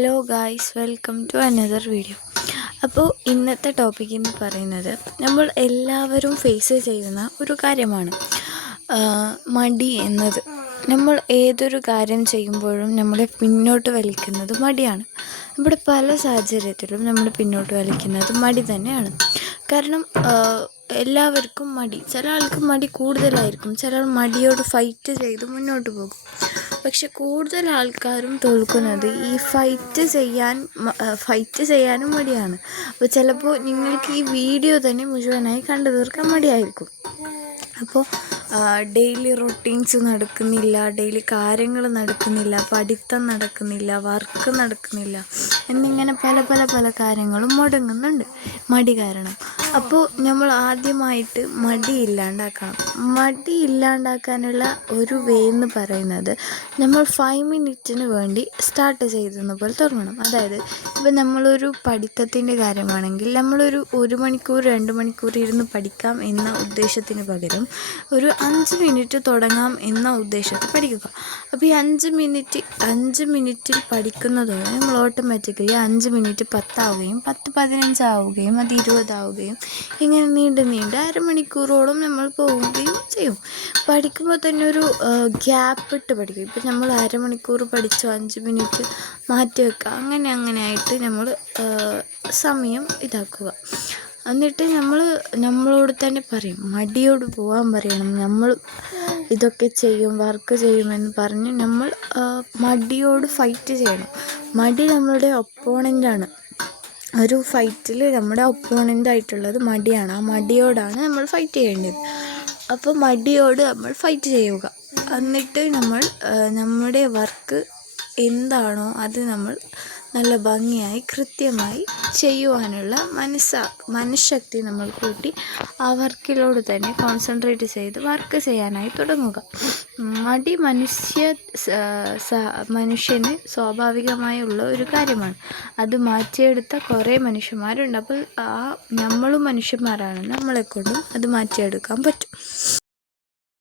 Hello guys, welcome to another video. അപ്പോൾ ഇന്നത്തെ topic എന്ന് പറയുന്നത് നമ്മൾ എല്ലാവരും ഫേസ് ചെയ്യുന്ന ഒരു കാര്യമാണ് മടി എന്നത്. നമ്മൾ ഏതൊരു കാര്യം ചെയ്യുമ്പോഴും നമ്മളെ പിന്നോട്ട് വലിക്കുന്നത് മടിയാണ്. നമ്മുടെ പല സാഹചര്യത്തിലും നമ്മൾ പിന്നോട്ട് വലിക്കുന്നത് മടി തന്നെയാണ്. കാരണം എല്ലാവർക്കും മടി, ചില ആൾക്ക് മടി കൂടുതലായിരിക്കും, ചില ആൾ മടിയോട് ഫൈറ്റ് ചെയ്ത് മുന്നോട്ട് പോകും. പക്ഷെ കൂടുതൽ ആൾക്കാരും തോൽക്കുന്നത് ഈ ഫൈറ്റ് ചെയ്യാനും മടിയാണ്. അപ്പോൾ ചിലപ്പോൾ നിങ്ങൾക്ക് ഈ വീഡിയോ തന്നെ മുഴുവനായി കണ്ടു തീർക്കാൻ മടിയായിരിക്കും. അപ്പോൾ ഡെയിലി റൊട്ടീൻസ് നടക്കുന്നില്ല, ഡെയിലി കാര്യങ്ങൾ നടക്കുന്നില്ല, പഠിത്തം നടക്കുന്നില്ല, വർക്ക് നടക്കുന്നില്ല എന്നിങ്ങനെ പല കാര്യങ്ങളും മുടങ്ങുന്നുണ്ട് മടി കാരണം. അപ്പോൾ നമ്മൾ ആദ്യമായിട്ട് മടി ഇല്ലാണ്ടാക്കാനുള്ള ഒരു വേ എന്ന് പറയുന്നത് നമ്മൾ 5 മിനിറ്റിന് വേണ്ടി സ്റ്റാർട്ട് ചെയ്തെന്ന പോലെ തുടങ്ങണം. അതായത് ഇപ്പം നമ്മളൊരു പഠിത്തത്തിൻ്റെ കാര്യമാണെങ്കിൽ നമ്മളൊരു 1 മണിക്കൂർ 2 മണിക്കൂർ ഇരുന്ന് പഠിക്കാം എന്ന ഉദ്ദേശത്തിന് പകരം ഒരു 5 മിനിറ്റ് തുടങ്ങാം എന്ന ഉദ്ദേശത്തിൽ പഠിക്കുക. അപ്പോൾ ഈ 5 മിനിറ്റിൽ പഠിക്കുന്നതോടെ നമ്മൾ ഓട്ടോമാറ്റിക്കലി 5 മിനിറ്റ് 10 ആവുകയും 10 15 ആവുകയും അത് 20 ആവുകയും ഇങ്ങനെ നീണ്ട് അരമണിക്കൂറോളം നമ്മൾ പോവുകയും ചെയ്യും. പഠിക്കുമ്പോൾ തന്നെ ഒരു ഗ്യാപ്പ് ഇട്ട് പഠിക്കും. ഇപ്പം നമ്മൾ അരമണിക്കൂർ പഠിച്ചു 5 മിനിറ്റ് മാറ്റി വെക്കുക, അങ്ങനെയായിട്ട് നമ്മൾ സമയം ഇതാക്കുക. എന്നിട്ട് നമ്മളോട് തന്നെ പറയും, മടിയോട് പോകാൻ പറയണം. നമ്മൾ ഇതൊക്കെ ചെയ്യും, വർക്ക് ചെയ്യുമെന്ന് പറഞ്ഞ് നമ്മൾ മടിയോട് ഫൈറ്റ് ചെയ്യണം. മടി നമ്മളുടെ ഒപ്പോണൻ്റാണ്. ഒരു ഫൈറ്റിൽ നമ്മുടെ ഒപ്പോണൻ്റായിട്ടുള്ളത് മടിയാണ്. ആ മടിയോടാണ് നമ്മൾ ഫൈറ്റ് ചെയ്യേണ്ടത്. അപ്പോൾ മടിയോട് നമ്മൾ ഫൈറ്റ് ചെയ്യുക. എന്നിട്ട് നമ്മൾ നമ്മുടെ വർക്ക് എന്താണോ അത് നമ്മൾ നല്ല ഭംഗിയായി കൃത്യമായി ചെയ്യുവാനുള്ള മനഃശക്തി നമ്മൾ കൂട്ടി ആ വർക്കിലോട് തന്നെ കോൺസെൻട്രേറ്റ് ചെയ്ത് വർക്ക് ചെയ്യാനായി തുടങ്ങുക. മടി മനുഷ്യന് സ്വാഭാവികമായുള്ള ഒരു കാര്യമാണ്. അത് മാറ്റിയെടുത്ത കുറേ മനുഷ്യന്മാരുണ്ട്. അപ്പോൾ നമ്മളും മനുഷ്യന്മാരാണ്, നമ്മളെക്കൊണ്ടും അത് മാറ്റിയെടുക്കാൻ പറ്റും.